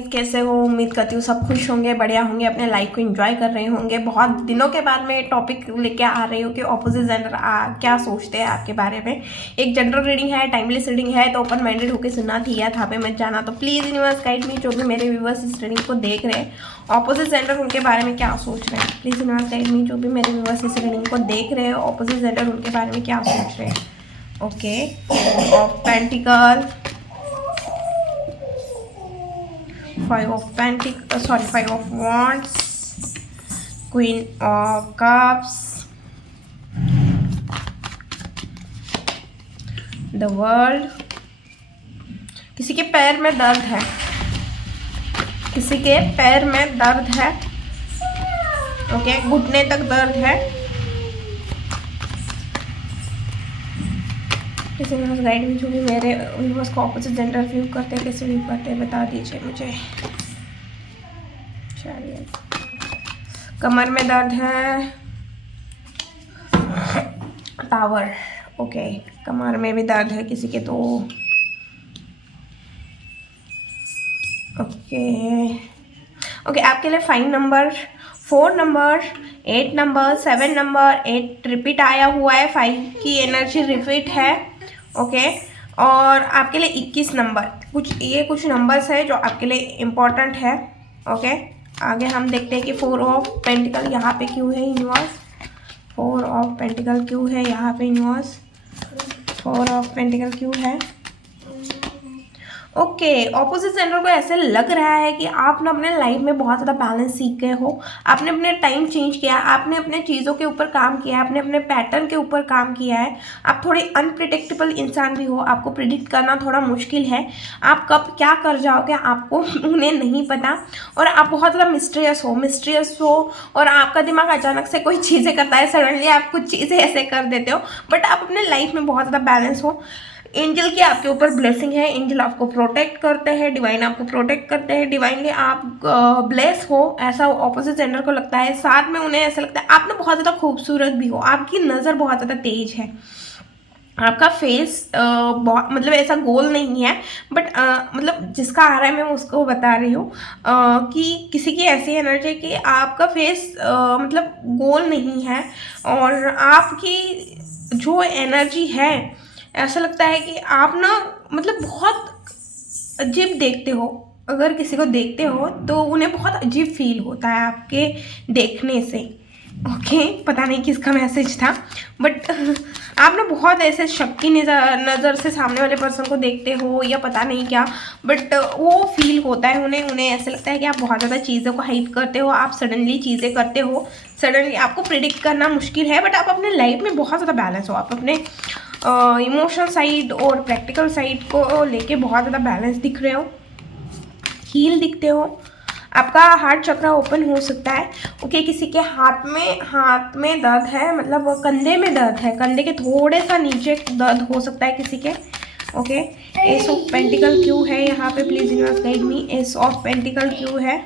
Guys, कैसे हो? उम्मीद करती हूँ सब खुश होंगे, बढ़िया होंगे, अपने लाइफ को एंजॉय कर रहे होंगे। बहुत दिनों के बाद मैं टॉपिक लेके आ रही हूँ कि ऑपोजिट जेंडर क्या सोचते हैं आपके बारे में। एक जनरल रीडिंग है, टाइमलेस रीडिंग है, तो ओपन माइंडेड होकर सुनना थी या था पे मत जाना। तो प्लीज़ यूनिवर्स गाइड मी, जो भी मेरे व्यूवर्स इस रीडिंग को देख रहे हैं, ऑपोजिट जेंडर उनके बारे में क्या सोच रहे हैं। प्लीज़ यूनिवर्स गाइड मी, जो भी मेरे व्यूवर्स इस रीडिंग को देख रहे हैं, ऑपोजिट जेंडर उनके बारे में क्या सोच रहे हैं। Okay, of pentacle, Five of Wands, Queen of Cups, the World। किसी के पैर में दर्द है, किसी के पैर में दर्द है। ओके, घुटने तक दर्द है। किसी ने गाइड में जो भी मेरे यूनिवर्स को ऑपोजिट जेंडर व्यू करते हैं, कैसे व्यू करते हैं, बता दीजिए मुझे। चलिए, कमर में दर्द है, टावर। ओके, कमर में भी दर्द है किसी के तो। ओके, आपके लिए 5 number, 4 number, 8 number, 7 number, 8 repeat आया हुआ है, 5 की एनर्जी रिपीट है। ओके, और आपके लिए 21 नंबर, कुछ नंबर्स है जो आपके लिए इम्पोर्टेंट है। ओके, आगे हम देखते हैं कि 4 ऑफ पेंटिकल यहाँ पे क्यों है यूनिवर्स। 4 ऑफ पेंटिकल क्यों है यहाँ पे यूनिवर्स। 4 ऑफ पेंटिकल क्यों है। ओके, ऑपोजिट जेंडर को ऐसे लग रहा है कि आप ना अपने लाइफ में बहुत ज़्यादा बैलेंस सीख गए हो। आपने अपने टाइम चेंज किया, आपने अपने चीज़ों के ऊपर काम किया है, आपने अपने पैटर्न के ऊपर काम किया है। आप थोड़े अनप्रिडिक्टेबल इंसान भी हो, आपको प्रिडिक्ट करना थोड़ा मुश्किल है। आप कब क्या कर जाओगे आपको उन्हें नहीं पता, और आप बहुत ज़्यादा मिस्ट्रियस हो, और आपका दिमाग अचानक से कोई चीज़ें करता है, सडनली आप कुछ चीज़ें ऐसे कर देते हो। बट आप अपने लाइफ में बहुत ज़्यादा बैलेंस हो। एंजल की आपके ऊपर ब्लेसिंग है, एंजल आपको प्रोटेक्ट करते हैं, डिवाइन आपको प्रोटेक्ट करते हैं, डिवाइनली आप ब्लेस हो, ऐसा ऑपोजिट जेंडर को लगता है। साथ में उन्हें ऐसा लगता है आप ना बहुत ज़्यादा खूबसूरत भी हो, आपकी नज़र बहुत ज़्यादा तेज है, आपका फेस मतलब ऐसा गोल नहीं है, बट मतलब जिसका आ रहा है मैं उसको बता रही हूँ कि किसी की ऐसी एनर्जी है कि आपका फेस मतलब गोल नहीं है, और आपकी जो एनर्जी है ऐसा लगता है कि आप ना मतलब बहुत अजीब देखते हो। अगर किसी को देखते हो तो उन्हें बहुत अजीब फील होता है आपके देखने से। ओके, पता नहीं किसका मैसेज था, बट आप ना बहुत ऐसे शक की नज़र से सामने वाले पर्सन को देखते हो या पता नहीं क्या, बट वो फील होता है उन्हें ऐसा लगता है कि आप बहुत ज़्यादा चीज़ों को हाइड करते हो, आप सडनली चीज़ें करते हो, सडनली आपको प्रिडिक्ट करना मुश्किल है। बट आप अपने लाइफ में बहुत ज़्यादा बैलेंस हो, आप अपने इमोशनल साइड और प्रैक्टिकल साइड को लेके बहुत ज़्यादा बैलेंस दिख रहे हो, हील दिखते हो। आपका हार्ट चक्र ओपन हो सकता है। ओके, किसी के हाथ में दर्द है, मतलब कंधे में दर्द है, कंधे के थोड़े सा नीचे दर्द हो सकता है किसी के। ओके, एस ऑफ पेंटिकल क्यों है यहाँ पे, please universe guide me. S of pentacle क्यों है।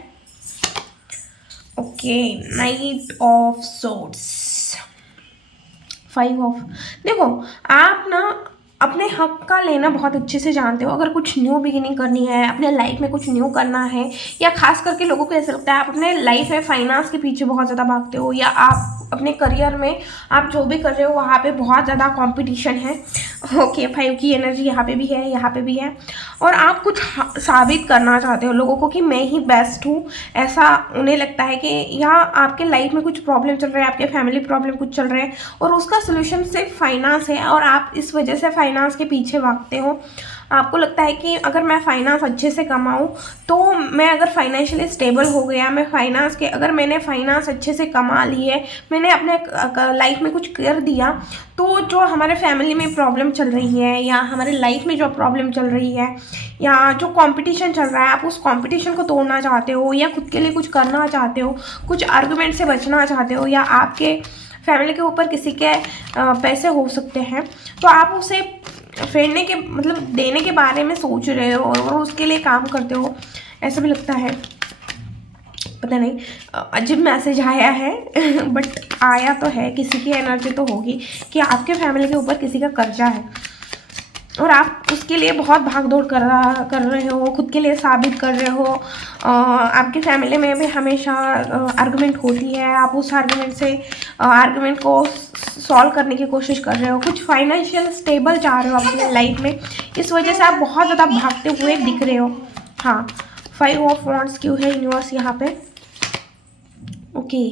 Okay, night of swords, 5 of. देखो, आप ना अपने हक का लेना बहुत अच्छे से जानते हो। अगर कुछ न्यू बिगिनिंग करनी है, अपने लाइफ में कुछ न्यू करना है, या खास करके लोगों को ऐसा लगता है आप अपने लाइफ में फाइनेंस के पीछे बहुत ज़्यादा भागते हो, या आप अपने करियर में आप जो भी कर रहे हो वहाँ पे बहुत ज़्यादा कंपटीशन है। ओके, 5 की एनर्जी यहाँ पे भी है, यहाँ पे भी है, और आप कुछ साबित करना चाहते हो लोगों को कि मैं ही बेस्ट हूँ। ऐसा उन्हें लगता है कि यहाँ आपके लाइफ में कुछ प्रॉब्लम चल रहा है, आपके फैमिली प्रॉब्लम कुछ चल रहे हैं, और उसका सोल्यूशन सिर्फ फाइनेंस है, और आप इस वजह से फाइनेंस के पीछे भागते हो। आपको लगता है कि अगर मैं फाइनेंस अच्छे से कमाऊँ, तो मैं अगर फाइनेंशियली स्टेबल हो गया, अगर मैंने फाइनेंस अच्छे से कमा ली है, मैंने अपने लाइफ में कुछ कर दिया, तो जो हमारे फैमिली में प्रॉब्लम चल रही है, या हमारे लाइफ में जो प्रॉब्लम चल रही है, या जो कंपटीशन चल रहा है, आप उस कंपटीशन को तोड़ना चाहते हो, या खुद के लिए कुछ करना चाहते हो, कुछ आर्गुमेंट से बचना चाहते हो, या आपके फैमिली के ऊपर किसी के पैसे हो सकते हैं, तो आप उसे फेरने के मतलब देने के बारे में सोच रहे हो और उसके लिए काम करते हो, ऐसा भी लगता है। पता नहीं, अजीब मैसेज आया है बट आया तो है, किसी की एनर्जी तो होगी कि आपके फैमिली के ऊपर किसी का कर्जा है। और आप उसके लिए बहुत भाग दौड़ कर रहे हो, खुद के लिए साबित कर रहे हो। आपकी फैमिली में भी हमेशा आर्गुमेंट होती है, आप उस आर्गुमेंट को सॉल्व करने की कोशिश कर रहे हो। कुछ फाइनेंशियल स्टेबल चाह रहे हो अपने लाइफ में, इस वजह से आप बहुत ज़्यादा भागते हुए दिख रहे हो। हाँ, 5 ऑफ वॉन्ड्स क्यों है यूनिवर्स यहाँ पे? ओके,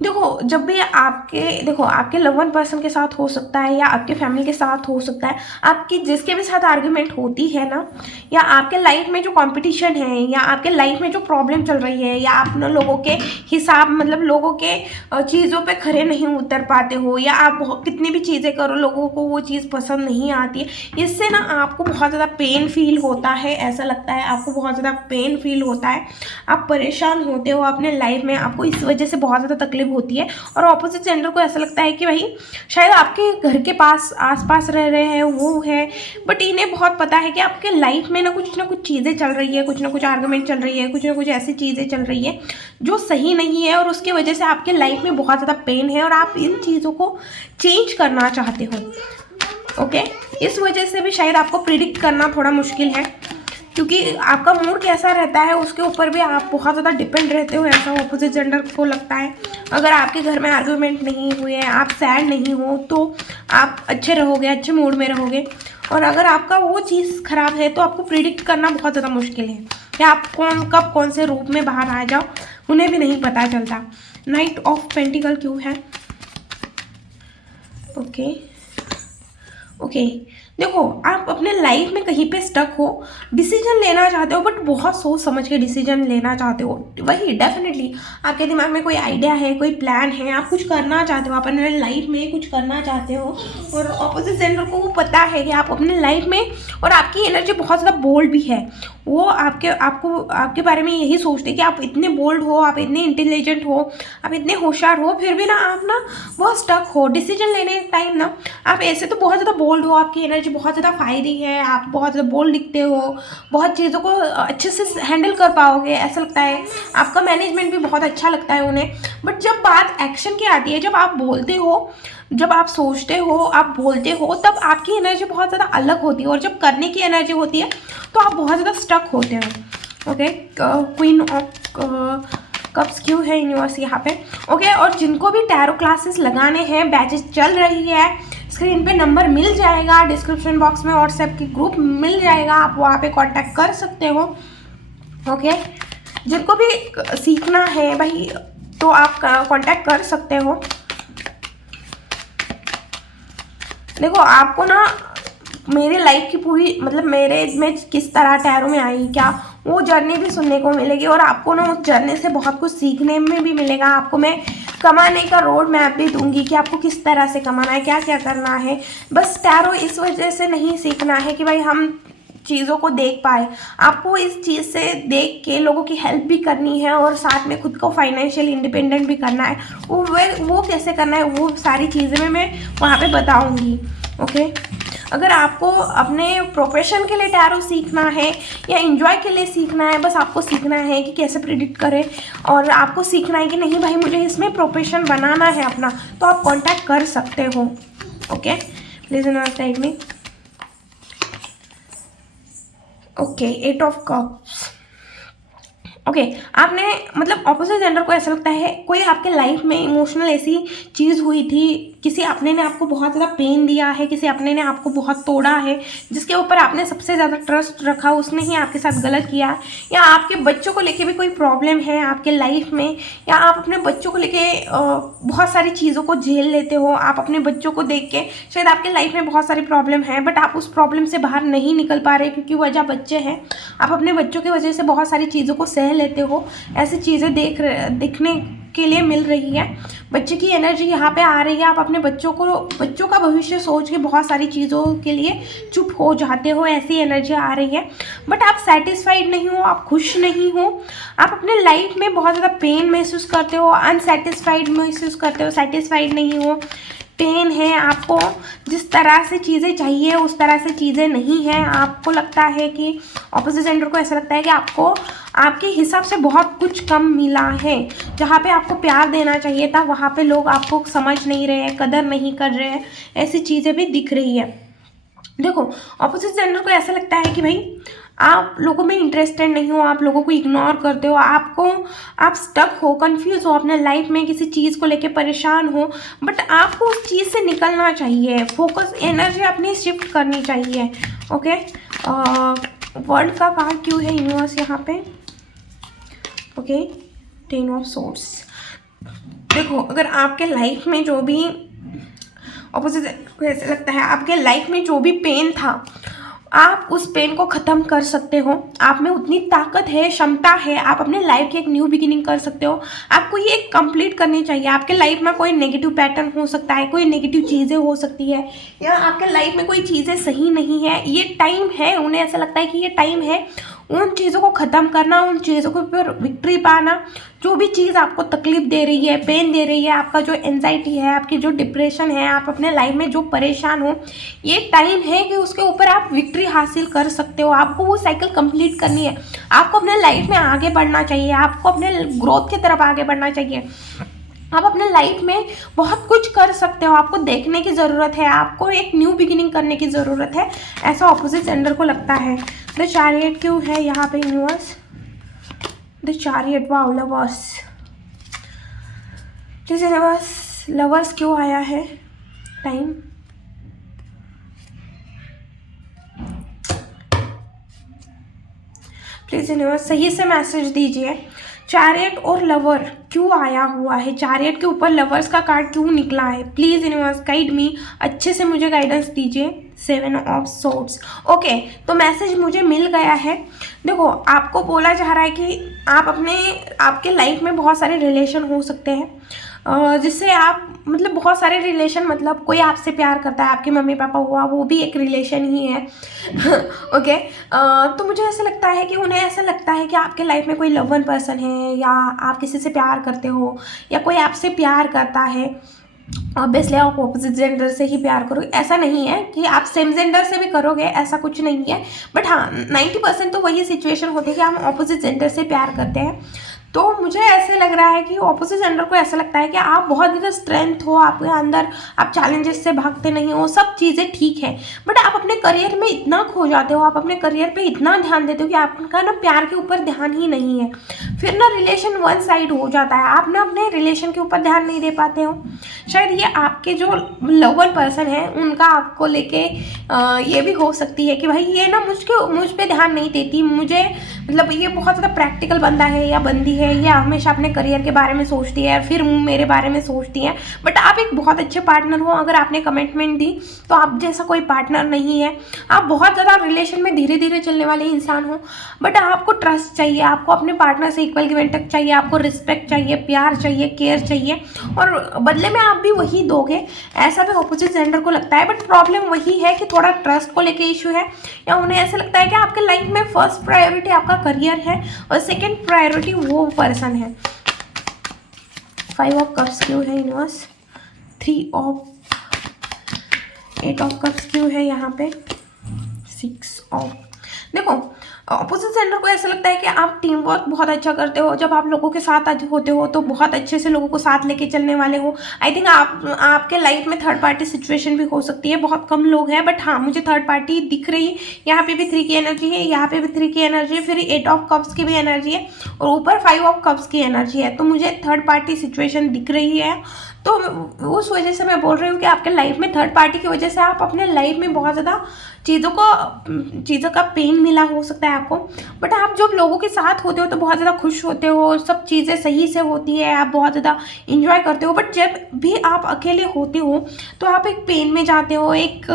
जब भी आपके लव वन पर्सन के साथ हो सकता है या आपके फैमिली के साथ हो सकता है, आपकी जिसके भी साथ आर्ग्यूमेंट होती है ना, या आपके लाइफ में जो कंपटीशन है, या आपके लाइफ में जो प्रॉब्लम चल रही है, या आप ना लोगों के हिसाब मतलब लोगों के चीज़ों पे खरे नहीं उतर पाते हो, या आप कितनी भी चीज़ें करो लोगों को वो चीज़ पसंद नहीं आती है, इससे ना आपको बहुत ज़्यादा पेन फील होता है। ऐसा लगता है आपको बहुत ज़्यादा पेन फील होता है, आप परेशान होते हो अपने लाइफ में, आपको इस वजह से बहुत ज़्यादा तकलीफ होती है। और ऑपोजिट जेंडर को ऐसा लगता है कि भाई शायद आपके घर के पास आसपास रह रहे हैं वो है, बट इन्हें बहुत पता है कि आपके लाइफ में ना कुछ चीज़ें चल रही है, कुछ ना कुछ आर्गुमेंट चल रही है, कुछ ना कुछ ऐसी चीज़ें चल रही है जो सही नहीं है, और उसकी वजह से आपके लाइफ में बहुत ज़्यादा पेन है और आप इन चीज़ों को चेंज करना चाहते हो। ओके, इस वजह से भी शायद आपको प्रिडिक्ट करना थोड़ा मुश्किल है, क्योंकि आपका मूड कैसा रहता है उसके ऊपर भी आप बहुत ज़्यादा डिपेंड रहते हो, ऐसा ऑपोजिट जेंडर को लगता है। अगर आपके घर में आर्गुमेंट नहीं हुए, आप सैड नहीं हो, तो आप अच्छे रहोगे, अच्छे मूड में रहोगे। और अगर आपका वो चीज़ ख़राब है तो आपको प्रिडिक्ट करना बहुत ज़्यादा मुश्किल है कि आप कब कौन से रूप में बाहर आ जाओ, उन्हें भी नहीं पता चलता। नाइट ऑफ पेंटिकल क्यों है? ओके, देखो आप अपने लाइफ में कहीं पे स्टक हो, डिसीजन लेना चाहते हो, बट बहुत सोच समझ के डिसीजन लेना चाहते हो। वही डेफिनेटली आपके दिमाग में कोई आइडिया है, कोई प्लान है, आप कुछ करना चाहते हो, आप अपने लाइफ में कुछ करना चाहते हो, और ऑपोजिट जेंडर को वो पता है कि आप अपने लाइफ में, और आपकी एनर्जी बहुत ज़्यादा बोल्ड भी है। वो आपके बारे में यही सोचते हैं कि आप इतने बोल्ड हो, आप इतने इंटेलिजेंट हो, आप इतने होशियार हो, फिर भी ना आप ना बहुत स्टक हो डिसीजन लेने टाइम ना। आप ऐसे तो बहुत ज़्यादा बोल्ड हो, आपकी एनर्जी बहुत ज़्यादा फायरी है, आप बहुत ज़्यादा बोल्ड दिखते हो, बहुत चीज़ों को अच्छे से हैंडल कर पाओगे ऐसा लगता है, आपका मैनेजमेंट भी बहुत अच्छा लगता है उन्हें। बट जब बात एक्शन की आती है, जब आप बोलते हो, जब आप सोचते हो, आप बोलते हो, तब आपकी एनर्जी बहुत ज़्यादा अलग होती है, और जब करने की एनर्जी होती है तो आप बहुत ज़्यादा स्टक होते हो। ओके, क्वीन ऑफ कप्स क्यों है यूनिवर्स यहाँ पे? ओके, और जिनको भी टैरो क्लासेस लगाने हैं, बैचेस चल रही है, स्क्रीन पे नंबर मिल जाएगा, डिस्क्रिप्शन बॉक्स में व्हाट्सएप की ग्रुप मिल जाएगा, आप वहाँ पे कांटेक्ट कर सकते हो। ओके, जिनको भी सीखना है भाई तो आप कांटेक्ट कर सकते हो। देखो आपको ना मेरी लाइफ की पूरी मतलब मेरे में किस तरह टैरो में आई, क्या वो जर्नी भी सुनने को मिलेगी, और आपको ना उस जर्नी से बहुत कुछ सीखने में भी मिलेगा। आपको मैं कमाने का रोड मैप भी दूंगी कि आपको किस तरह से कमाना है, क्या क्या करना है। बस टैरो इस वजह से नहीं सीखना है कि भाई हम चीज़ों को देख पाए, आपको इस चीज़ से देख के लोगों की हेल्प भी करनी है, और साथ में खुद को फाइनेंशियल इंडिपेंडेंट भी करना है। वो कैसे करना है, वो सारी चीज़ें मैं वहाँ पे बताऊँगी। ओके, अगर आपको अपने प्रोफेशन के लिए टैरो सीखना है या एंजॉय के लिए सीखना है, बस आपको सीखना है कि कैसे प्रिडिक्ट करें, और आपको सीखना है कि नहीं भाई मुझे इसमें प्रोफेशन बनाना है अपना, तो आप कांटेक्ट कर सकते हो। ओके, प्लीज साइड में। Okay, 8 of cups. ओके, आपने मतलब ऑपोजिट जेंडर को ऐसा लगता है कोई आपके लाइफ में इमोशनल ऐसी चीज़ हुई थी, किसी अपने ने आपको बहुत ज़्यादा पेन दिया है, किसी अपने ने आपको बहुत तोड़ा है, जिसके ऊपर आपने सबसे ज़्यादा ट्रस्ट रखा, उसने ही आपके साथ गलत किया, या आपके बच्चों को लेके भी कोई प्रॉब्लम है आपके लाइफ में, या आप अपने बच्चों को लेके बहुत सारी चीज़ों को झेल लेते हो। आप अपने बच्चों को देख के शायद आपके लाइफ में बहुत सारी प्रॉब्लम है, बट आप उस प्रॉब्लम से बाहर नहीं निकल पा रहे क्योंकि वजह बच्चे हैं। आप अपने बच्चों की वजह से बहुत सारी चीज़ों को सह लेते हो, ऐसी चीज़ें दिखने के लिए मिल रही है। बच्चे की एनर्जी यहाँ पे आ रही है, आप अपने बच्चों का भविष्य सोच के बहुत सारी चीज़ों के लिए चुप हो जाते हो, ऐसी एनर्जी आ रही है। बट आप सेटिस्फाइड नहीं हो, आप खुश नहीं हो, आप अपने लाइफ में बहुत ज़्यादा पेन महसूस करते हो, अनसेटिस्फाइड महसूस करते हो, सेटिस्फाइड नहीं हो, पेन है आपको, जिस तरह से चीज़ें चाहिए उस तरह से चीज़ें नहीं हैं। आपको लगता है कि ऑपोजिट जेंडर को ऐसा लगता है कि आपको आपके हिसाब से बहुत कुछ कम मिला है, जहाँ पे आपको प्यार देना चाहिए था वहाँ पे लोग आपको समझ नहीं रहे हैं, कदर नहीं कर रहे हैं, ऐसी चीज़ें भी दिख रही है। देखो, ऑपोजिट जेंडर को ऐसा लगता है कि भाई आप लोगों में इंटरेस्टेड नहीं हो, आप लोगों को इग्नोर करते हो, आप स्टक हो, कंफ्यूज हो अपने लाइफ में, किसी चीज़ को लेके परेशान हो, बट आपको उस चीज़ से निकलना चाहिए, फोकस एनर्जी अपनी शिफ्ट करनी चाहिए। ओके, वर्ल्ड का कार्ड क्यों है यूनिवर्स यहाँ पे? Okay, 10 of swords. देखो, अगर आपके लाइफ में जो भी ऑपोजिट को ऐसा लगता है, आपके लाइफ में जो भी पेन था, आप उस पेन को ख़त्म कर सकते हो। आप में उतनी ताकत है, क्षमता है, आप अपने लाइफ की एक न्यू बिगिनिंग कर सकते हो। आपको ये कंप्लीट करनी चाहिए। आपके लाइफ में कोई नेगेटिव पैटर्न हो सकता है, कोई नेगेटिव चीज़ें हो सकती है, या आपके लाइफ में कोई चीज़ें सही नहीं है। ये टाइम है, उन्हें ऐसा लगता है कि ये टाइम है उन चीज़ों को ख़त्म करना, उन चीज़ों के ऊपर विक्ट्री पाना। जो भी चीज़ आपको तकलीफ दे रही है, पेन दे रही है, आपका जो एंजाइटी है, आपकी जो डिप्रेशन है, आप अपने लाइफ में जो परेशान हो, ये टाइम है कि उसके ऊपर आप विक्ट्री हासिल कर सकते हो। आपको वो साइकिल कंप्लीट करनी है, आपको अपने लाइफ में आगे बढ़ना चाहिए, आपको अपने ग्रोथ की तरफ आगे बढ़ना चाहिए। आप अपने लाइफ में बहुत कुछ कर सकते हो, आपको देखने की ज़रूरत है, आपको एक न्यू बिगिनिंग करने की ज़रूरत है, ऐसा ऑपोजिट जेंडर को लगता है। द चैरियट क्यों है यहाँ पे universe? The chariot, wow, lovers. Please universe, lovers क्यों आया है टाइम? प्लीज यूनिवर्स सही से मैसेज दीजिए। चैरियट और लवर क्यों आया हुआ है? चैरियट के ऊपर लवर्स का कार्ड क्यों निकला है? प्लीज़ यूनिवर्स गाइड मी, अच्छे से मुझे गाइडेंस दीजिए। 7 ऑफ सोर्ड्स। ओके, तो मैसेज मुझे मिल गया है। देखो, आपको बोला जा रहा है कि आपके लाइफ में बहुत सारे रिलेशन हो सकते हैं, जिससे आप मतलब बहुत सारे रिलेशन, मतलब कोई आपसे प्यार करता है, आपके मम्मी पापा हुआ, वो भी एक रिलेशन ही है। ओके, तो मुझे ऐसा लगता है कि उन्हें ऐसा लगता है कि आपके लाइफ में कोई लव वन पर्सन है, या आप किसी से प्यार करते हो, या कोई आपसे प्यार करता है। ऑब्वियसली आप ऑपोजिट जेंडर से ही प्यार करोगे, ऐसा नहीं है कि आप सेम जेंडर से भी करोगे, ऐसा कुछ नहीं है। बट हाँ, 90% तो वही सिचुएशन होती है कि हम ऑपोजिट जेंडर से प्यार करते हैं। तो मुझे ऐसे लग रहा है कि ऑपोजिट जेंडर को ऐसा लगता है कि आप बहुत ज़्यादा स्ट्रेंथ हो आपके अंदर, आप चैलेंजेस से भागते नहीं हो, सब चीज़ें ठीक है, बट आप अपने करियर में इतना खो जाते हो, आप अपने करियर पे इतना ध्यान देते हो कि आपका ना प्यार के ऊपर ध्यान ही नहीं है। फिर ना रिलेशन वन साइड हो जाता है, आप ना अपने रिलेशन के ऊपर ध्यान नहीं दे पाते हो। शायद ये आपके जो लवर पर्सन है उनका आपको लेके ये भी हो सकती है कि भाई ये ना मुझ पे ध्यान नहीं देती, मुझे मतलब ये बहुत ज़्यादा प्रैक्टिकल बंदा है या बंदी है, ये हमेशा अपने करियर के बारे में सोचती है, फिर मेरे बारे में सोचती है। बट आप एक बहुत अच्छे पार्टनर हो, अगर आपने कमिटमेंट दी तो आप जैसा कोई पार्टनर नहीं है। आप बहुत ज़्यादा रिलेशन में धीरे धीरे चलने वाले इंसान हो, बट आपको ट्रस्ट चाहिए, आपको अपने पार्टनर से इक्वल गिव एंड टेक चाहिए, आपको रिस्पेक्ट चाहिए, प्यार चाहिए, केयर चाहिए, और बदले में आप भी वही दोगे, ऐसा भी ऑपोजिट जेंडर को लगता है। बट प्रॉब्लम वही है कि थोड़ा ट्रस्ट को लेके इशू है, या उन्हें ऐसा लगता है कि आपके लाइफ में फर्स्ट प्रायोरिटी आपका करियर है और सेकंड प्रायोरिटी वो पर्सन है। 5 ऑफ कप्स क्यों है यूनिवर्स? 8 ऑफ कप्स क्यों है यहाँ पे? 6 ऑफ। देखो, ऑपोजिट जेंडर को ऐसा लगता है कि आप टीम वर्क बहुत अच्छा करते हो, जब आप लोगों के साथ होते हो तो बहुत अच्छे से लोगों को साथ लेके चलने वाले हो। आई थिंक आपके लाइफ में थर्ड पार्टी सिचुएशन भी हो सकती है, बहुत कम लोग हैं, बट हाँ मुझे थर्ड पार्टी दिख रही है। यहाँ पे भी 3 की एनर्जी है, यहाँ पे भी 3 की एनर्जी है, फिर 8 ऑफ कप्स की भी एनर्जी है, और ऊपर 5 ऑफ कप्स की एनर्जी है। तो मुझे थर्ड पार्टी सिचुएशन दिख रही है, तो उस वजह से मैं बोल रही हूँ कि आपके लाइफ में थर्ड पार्टी की वजह से आप अपने लाइफ में बहुत ज़्यादा चीज़ों का पेन मिला हो सकता है आपको। बट आप जब लोगों के साथ होते हो तो बहुत ज़्यादा खुश होते हो, सब चीज़ें सही से होती है, आप बहुत ज़्यादा इंजॉय करते हो। बट जब भी आप अकेले होते हो तो आप एक पेन में जाते हो, एक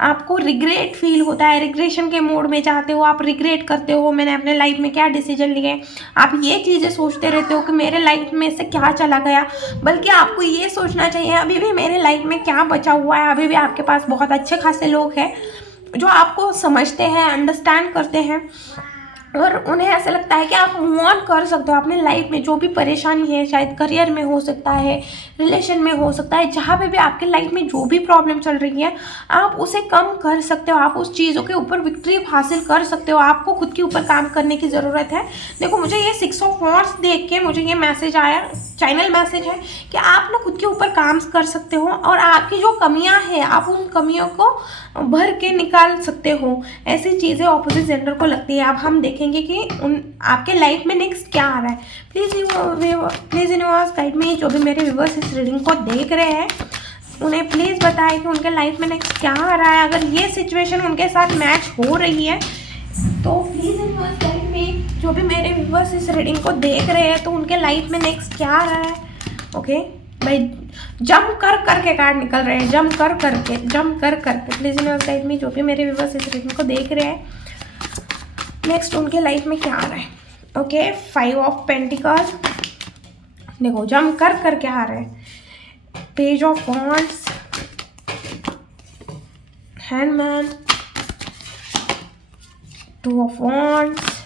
आपको रिग्रेट फील होता है, रिग्रेशन के मोड में जाते हो, आप रिग्रेट करते हो मैंने अपने लाइफ में क्या डिसीजन लिए। आप ये चीज़ें सोचते रहते हो कि मेरे लाइफ में से क्या चला गया, बल्कि आपको ये सोचना चाहिए अभी भी मेरे लाइफ में क्या बचा हुआ है। अभी भी आपके पास बहुत अच्छे खासे लोग हैं जो आपको समझते हैं, अंडरस्टैंड करते हैं, और उन्हें ऐसा लगता है कि आप मूव ऑन कर सकते हो अपने लाइफ में। जो भी परेशानी है, शायद करियर में हो सकता है, रिलेशन में हो सकता है, जहाँ पे भी आपके लाइफ में जो भी प्रॉब्लम चल रही है, आप उसे कम कर सकते हो। आप उस चीज़ों के ऊपर विक्ट्री हासिल कर सकते हो। आपको खुद के ऊपर काम करने की ज़रूरत है। देखो, मुझे ये 6 ऑफ वॉन्ड्स देख के मुझे ये मैसेज आया, चैनल मैसेज है कि आप ना खुद के ऊपर काम कर सकते हो और आपकी जो कमियां हैं आप उन कमियों को भर के निकाल सकते हो। ऐसी चीज़ें ऑपोजिट जेंडर को लगती है। अब हम देखेंगे कि उन आपके लाइफ में नेक्स्ट क्या आ रहा है। प्लीज़ यूनिवर्स गाइड में, जो भी मेरे व्यूअर्स इस रीडिंग को देख रहे हैं उन्हें प्लीज़ बताएं कि उनके लाइफ में नेक्स्ट क्या आ रहा है। अगर ये सिचुएशन उनके साथ मैच हो रही है तो प्लीज़ यूनिवर्स गाइड में, जो भी मेरे व्यूअर्स इस रीडिंग को देख रहे हैं तो उनके लाइफ में नेक्स्ट क्या आ रहा है। ओके भाई, जंप कर करके कार्ड निकल रहे हैं, जंप कर करके प्लीज़ यूनिवर्स गाइड में, जो भी मेरे व्यूअर्स इस रीडिंग को देख रहे हैं नेक्स्ट उनके लाइफ में क्या आ रहा है। ओके, 5 ऑफ पेंटिकल्स, देखो जंप कर करके आ रहे हैं। Page of wands, handman, 2 of wands,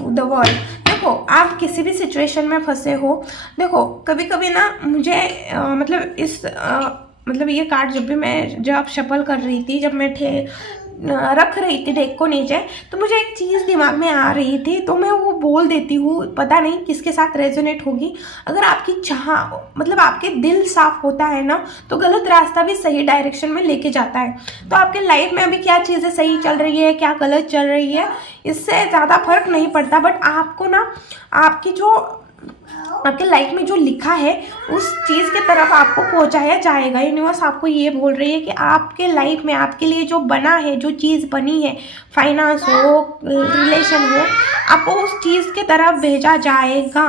the world. देखो, आप किसी भी सिचुएशन में फंसे हो। देखो, कभी कभी ना मुझे मतलब ये कार्ड जब शफल कर रही थी, जब मैं रख रही थी डेक को नीचे, तो मुझे एक चीज़ दिमाग में आ रही थी, तो मैं वो बोल देती हूँ। पता नहीं किसके साथ रेजोनेट होगी। अगर आपकी आपके दिल साफ होता है ना, तो गलत रास्ता भी सही डायरेक्शन में लेके जाता है। तो आपके लाइफ में अभी क्या चीज़ें सही चल रही है, क्या गलत चल रही है, इससे ज़्यादा फर्क नहीं पड़ता। बट आपको ना आपके लाइफ में जो लिखा है उस चीज़ की तरफ आपको पहुंचाया जाएगा। यूनिवर्स आपको ये बोल रही है कि आपके लाइफ में आपके लिए जो बना है, जो चीज़ बनी है, फाइनेंस हो, रिलेशन हो, आपको उस चीज़ की तरफ भेजा जाएगा।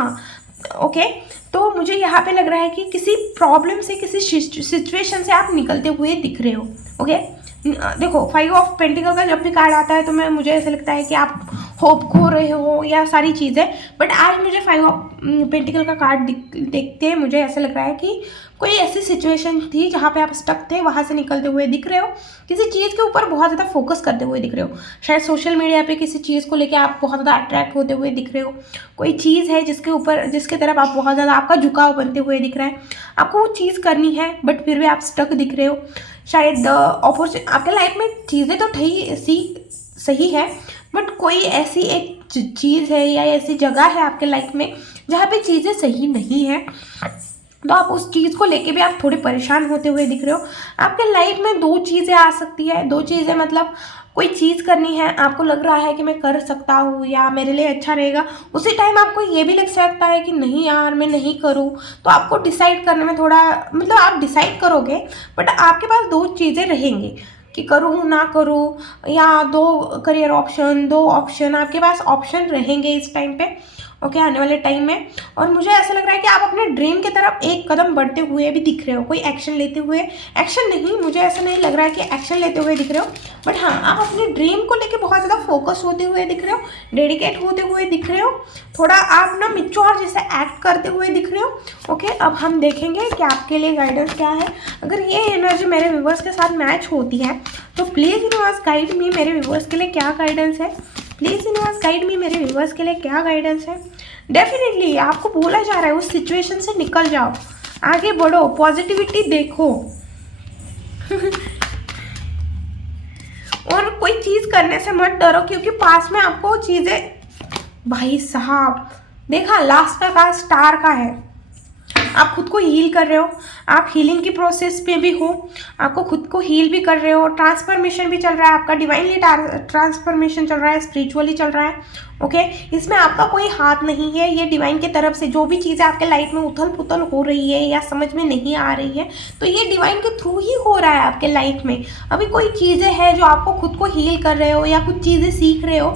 ओके, तो मुझे यहाँ पे लग रहा है कि किसी प्रॉब्लम से, किसी सिचुएशन से आप निकलते हुए दिख रहे हो। ओके, देखो 5 ऑफ पेंटिकल का जब भी कार्ड आता है तो मुझे ऐसा लगता है कि आप होप खो रहे हो या सारी चीज़ें। बट आज मुझे 5 ऑफ पेंटिकल का कार्ड देखते मुझे ऐसा लग रहा है कि कोई ऐसी सिचुएशन थी जहाँ पे आप स्टक थे, वहाँ से निकलते हुए दिख रहे हो। किसी चीज़ के ऊपर बहुत ज़्यादा फोकस करते हुए दिख रहे हो। शायद सोशल मीडिया पे किसी चीज़ को लेके आप बहुत ज़्यादा अट्रैक्ट होते हुए दिख रहे हो। कोई चीज़ है जिसके तरफ आप बहुत ज़्यादा, आपका झुकाव बनते हुए दिख रहा है। आपको वो चीज़ करनी है बट फिर भी आप स्टक दिख रहे हो। शायद आपके लाइफ में चीज़ें तो सही है, बट कोई ऐसी एक चीज़ है या ऐसी जगह है आपके लाइफ में जहाँ पे चीज़ें सही नहीं है, तो आप उस चीज़ को लेके भी आप थोड़े परेशान होते हुए दिख रहे हो। आपके लाइफ में 2 चीज़ें आ सकती है। 2 चीज़ें मतलब कोई चीज़ करनी है, आपको लग रहा है कि मैं कर सकता हूँ या मेरे लिए अच्छा रहेगा, उसी टाइम आपको ये भी लग सकता है कि नहीं यार मैं नहीं करूँ। तो आपको डिसाइड करने में थोड़ा आप डिसाइड करोगे, बट आपके पास 2 चीज़ें रहेंगी कि करूँ ना करूँ, या 2 करियर ऑप्शन, 2 ऑप्शन आपके पास ऑप्शन रहेंगे इस टाइम पे। ओके, आने वाले टाइम में। और मुझे ऐसा लग रहा है कि आप अपने ड्रीम की तरफ एक कदम बढ़ते हुए भी दिख रहे हो। कोई एक्शन लेते हुए, एक्शन नहीं, मुझे ऐसा नहीं लग रहा है कि एक्शन लेते हुए दिख रहे हो, बट हाँ आप अपने ड्रीम को लेके बहुत ज़्यादा फोकस होते हुए दिख रहे हो, डेडिकेट होते हुए दिख रहे हो। थोड़ा आप ना मैच्योर जैसे एक्ट करते हुए दिख रहे हो। ओके, अब हम देखेंगे कि आपके लिए गाइडेंस क्या है। अगर ये एनर्जी मेरे व्यूवर्स के साथ मैच होती है तो प्लीज़ यूनिवर्स गाइड मी, मेरे व्यूवर्स के लिए क्या गाइडेंस है। प्लीज़ यूनिवर्स गाइड मी, मेरे व्यूवर्स के लिए क्या गाइडेंस है। डेफिनेटली आपको बोला जा रहा है उस सिचुएशन से निकल जाओ, आगे बढ़ो, पॉजिटिविटी देखो और कोई चीज़ करने से मत डरो, क्योंकि पास में आपको चीज़ें, भाई साहब देखा लास्ट का कार्ड स्टार का है। आप खुद को हील कर रहे हो, आप हीलिंग की प्रोसेस पे भी हो, आपको खुद को हील भी कर रहे हो, ट्रांसफॉर्मेशन भी चल रहा है आपका, डिवाइनली ट्रांसफॉर्मेशन चल रहा है, स्पिरिचुअली चल रहा है। ओके, इसमें आपका कोई हाथ नहीं है, ये डिवाइन की तरफ से जो भी चीज़ें आपके लाइफ में उथल पुथल हो रही है या समझ में नहीं आ रही है, तो ये डिवाइन के थ्रू ही हो रहा है आपके लाइफ में। अभी कोई चीज़ें हैं जो आपको खुद को हील कर रहे हो या कुछ चीज़ें सीख रहे हो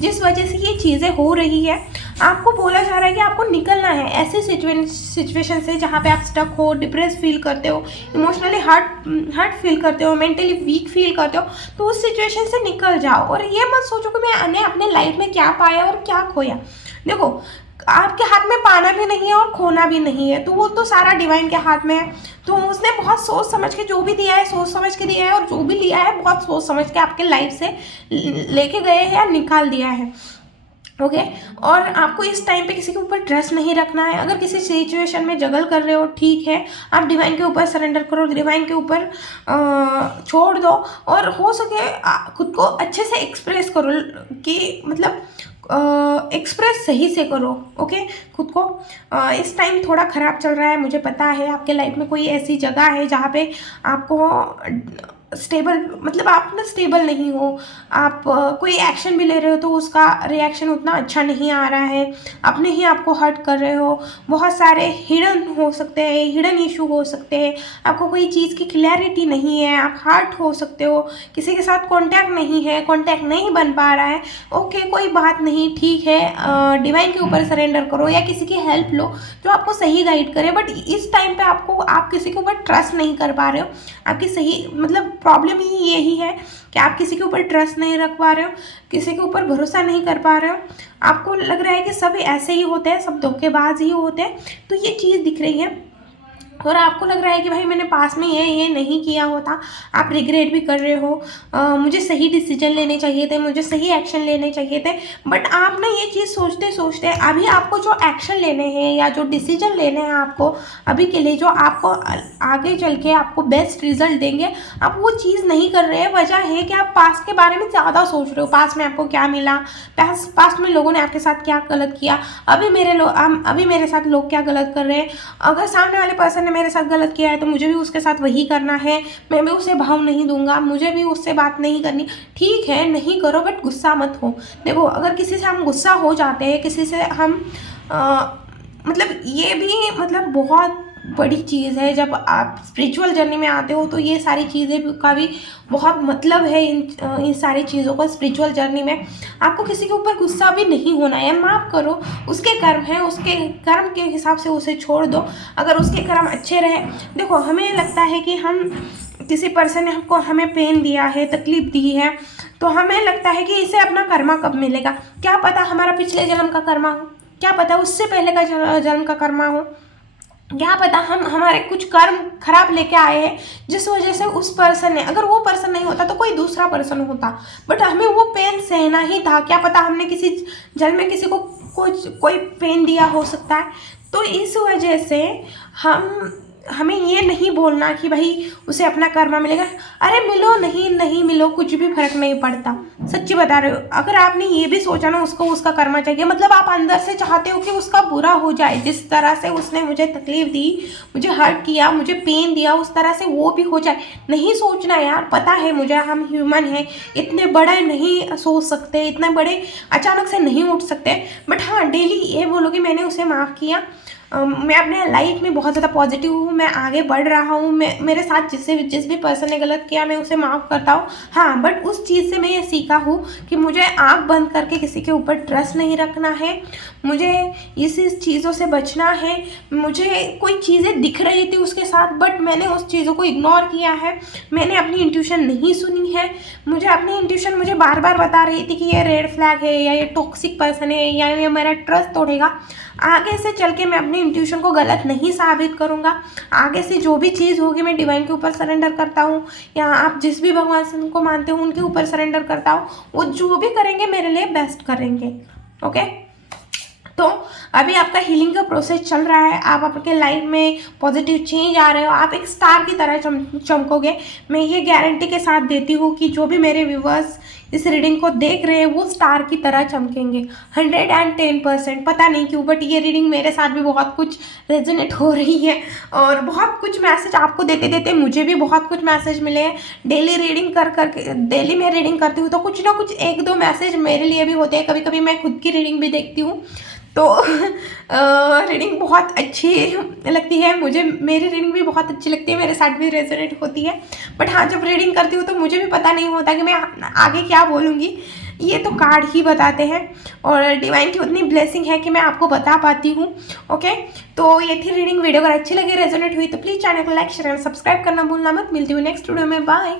जिस वजह से ये चीज़ें हो रही है। आपको बोला जा रहा है कि आपको निकलना है ऐसे सिचुएशन से जहाँ पे आप स्टक हो, डिप्रेस फील करते हो, इमोशनली हर्ट फील करते हो, मेंटली वीक फील करते हो, तो उस सिचुएशन से निकल जाओ। और ये मत सोचो कि मैंने अपने लाइफ में क्या पाया और क्या खोया। देखो, आपके हाथ में पाना भी नहीं है और खोना भी नहीं है, तो वो तो सारा डिवाइन के हाथ में है। तो उसने बहुत सोच समझ के जो भी दिया है, सोच समझ के दिया है, और जो भी लिया है बहुत सोच समझ के आपके लाइफ से लेके गए हैं या निकाल दिया है। ओके और आपको इस टाइम पे किसी के ऊपर ट्रस्ट नहीं रखना है। अगर किसी सिचुएशन में जगल कर रहे हो, ठीक है, आप डिवाइन के ऊपर सरेंडर करो, डिवाइन के ऊपर छोड़ दो, और हो सके खुद को अच्छे से एक्सप्रेस करो कि मतलब एक्सप्रेस सही से करो। ओके खुद को इस टाइम थोड़ा ख़राब चल रहा है, मुझे पता है। आपके लाइफ में कोई ऐसी जगह है जहाँ पे आपको स्टेबल, मतलब आप ना स्टेबल नहीं हो, आप कोई एक्शन भी ले रहे हो तो उसका रिएक्शन उतना अच्छा नहीं आ रहा है, अपने ही आपको हर्ट कर रहे हो। बहुत सारे हिडन हो सकते हैं, हिडन इशू हो सकते हैं, आपको कोई चीज़ की क्लैरिटी नहीं है, आप हर्ट हो सकते हो, किसी के साथ कांटेक्ट नहीं है, कांटेक्ट नहीं बन पा रहा है। ओके कोई बात नहीं, ठीक है, डिवाइन के ऊपर सरेंडर करो या किसी की हेल्प लो जो आपको सही गाइड करे। बट इस टाइम पे आप किसी के ऊपर ट्रस्ट नहीं कर पा रहे हो। आपकी सही मतलब प्रॉब्लम ही यही है कि आप किसी के ऊपर ट्रस्ट नहीं रख पा रहे हो, किसी के ऊपर भरोसा नहीं कर पा रहे हो। आपको लग रहा है कि सब ऐसे ही होते हैं, सब धोखेबाज ही होते हैं, तो ये चीज़ दिख रही है। और आपको लग रहा है कि भाई मैंने पास में ये नहीं किया होता, आप रिग्रेट भी कर रहे हो, मुझे सही डिसीजन लेने चाहिए थे, मुझे सही एक्शन लेने चाहिए थे। बट आप ना ये चीज़ सोचते सोचते अभी आपको जो एक्शन लेने हैं या जो डिसीजन लेने हैं आपको अभी के लिए, जो आपको आगे चल के आपको बेस्ट रिजल्ट देंगे, आप वो चीज़ नहीं कर रहे हैं। वजह है कि आप पास्ट के बारे में ज़्यादा सोच रहे हो, पास्ट में आपको क्या मिला, पास्ट में लोगों ने आपके साथ क्या गलत किया, अभी मेरे साथ लोग क्या गलत कर रहे हैं, अगर सामने वाले पर्सन ने मेरे साथ गलत किया है तो मुझे भी उसके साथ वही करना है, मैं भी उसे भाव नहीं दूंगा, मुझे भी उससे बात नहीं करनी। ठीक है नहीं करो, बट गुस्सा मत हो। देखो अगर किसी से हम गुस्सा हो जाते हैं, किसी से हम मतलब ये भी मतलब बहुत बड़ी चीज़ है। जब आप स्पिरिचुअल जर्नी में आते हो तो ये सारी चीज़ें का भी बहुत मतलब है। इन सारी चीज़ों का स्पिरिचुअल जर्नी में आपको किसी के ऊपर गुस्सा भी नहीं होना है, माफ़ करो, उसके कर्म हैं, उसके कर्म के हिसाब से उसे छोड़ दो। अगर उसके कर्म अच्छे रहे, देखो हमें लगता है कि हम किसी पर्सन ने हमें पेन दिया है, तकलीफ दी है, तो हमें लगता है कि इसे अपना कर्मा कब मिलेगा। क्या पता हमारा पिछले जन्म का कर्मा हो, क्या पता उससे पहले का जन्म का कर्मा हो, क्या पता हम हमारे कुछ कर्म खराब लेके आए हैं जिस वजह से उस पर्सन ने, अगर वो पर्सन नहीं होता तो कोई दूसरा पर्सन होता, बट हमें वो पेन सहना ही था। क्या पता हमने किसी जन्म में किसी को कोई पेन दिया हो सकता है। तो इस वजह से हमें ये नहीं बोलना कि भाई उसे अपना कर्मा मिलेगा। अरे मिलो नहीं मिलो, कुछ भी फर्क नहीं पड़ता, सच्ची बता रहे हो। अगर आपने ये भी सोचा ना उसको उसका कर्मा चाहिए, मतलब आप अंदर से चाहते हो कि उसका बुरा हो जाए, जिस तरह से उसने मुझे तकलीफ दी, मुझे हर्ट किया, मुझे पेन दिया, उस तरह से वो भी हो जाए। नहीं सोचना यार, पता है मुझे, हम ह्यूमन हैं, इतने बड़े नहीं सोच सकते, इतने बड़े अचानक से नहीं उठ सकते। बट हाँ डेली ये बोलो कि मैंने उसे माफ़ किया, मैं अपने लाइफ में बहुत ज़्यादा पॉजिटिव हूँ, मैं आगे बढ़ रहा हूँ, मेरे साथ जिस भी पर्सन ने गलत किया मैं उसे माफ़ करता हूँ। हाँ बट उस चीज़ से मैं ये सीखा हूँ कि मुझे आँख बंद करके किसी के ऊपर ट्रस्ट नहीं रखना है, मुझे इस चीज़ों से बचना है। मुझे कोई चीज़ें दिख रही थी उसके साथ, बट मैंने उस चीज़ों को इग्नोर किया है, मैंने अपनी इंट्यूशन नहीं सुनी है। मुझे अपनी इंट्यूशन मुझे बार बार बता रही थी कि ये रेड फ्लैग है, या ये टॉक्सिक पर्सन है, या ये मेरा ट्रस्ट तोड़ेगा। आगे से चल के मैं अपनी इंट्यूशन को गलत नहीं साबित करूँगा। आगे से जो भी चीज़ होगी मैं डिवाइन के ऊपर सरेंडर करता हूँ, या आप जिस भी भगवान को मानते हो उनके ऊपर सरेंडर करता हूँ। वो जो भी करेंगे मेरे लिए बेस्ट करेंगे। ओके तो अभी आपका हीलिंग का प्रोसेस चल रहा है, आप आपके लाइफ में पॉजिटिव चेंज आ रहे हो, आप एक स्टार की तरह चमकोगे। मैं ये गारंटी के साथ देती हूँ कि जो भी मेरे व्यूवर्स इस रीडिंग को देख रहे हैं वो स्टार की तरह चमकेंगे 110%। पता नहीं क्यों बट ये रीडिंग मेरे साथ भी बहुत कुछ रेजोनेट हो रही है, और बहुत कुछ मैसेज आपको देते देते मुझे भी बहुत कुछ मैसेज मिले हैं। डेली मैं रीडिंग करती हूँ तो कुछ ना कुछ एक दो मैसेज मेरे लिए भी होते हैं। कभी कभी मैं खुद की रीडिंग भी देखती हूँ तो रीडिंग बहुत अच्छी लगती है मुझे, मेरी रीडिंग भी बहुत अच्छी लगती है, मेरे साथ भी रेजोनेट होती है। बट हाँ जब रीडिंग करती हूँ तो मुझे भी पता नहीं होता कि मैं आगे क्या बोलूँगी, ये तो कार्ड ही बताते हैं, और डिवाइन की उतनी ब्लेसिंग है कि मैं आपको बता पाती हूँ। ओके तो ये थी रीडिंग। वीडियो अगर अच्छी लगी, रेजोनेट हुई तो प्लीज़ चैनल को लाइक शेयर एंड सब्सक्राइब करना भूलना मत। मिलती हूँ नेक्स्ट वीडियो में, बाय।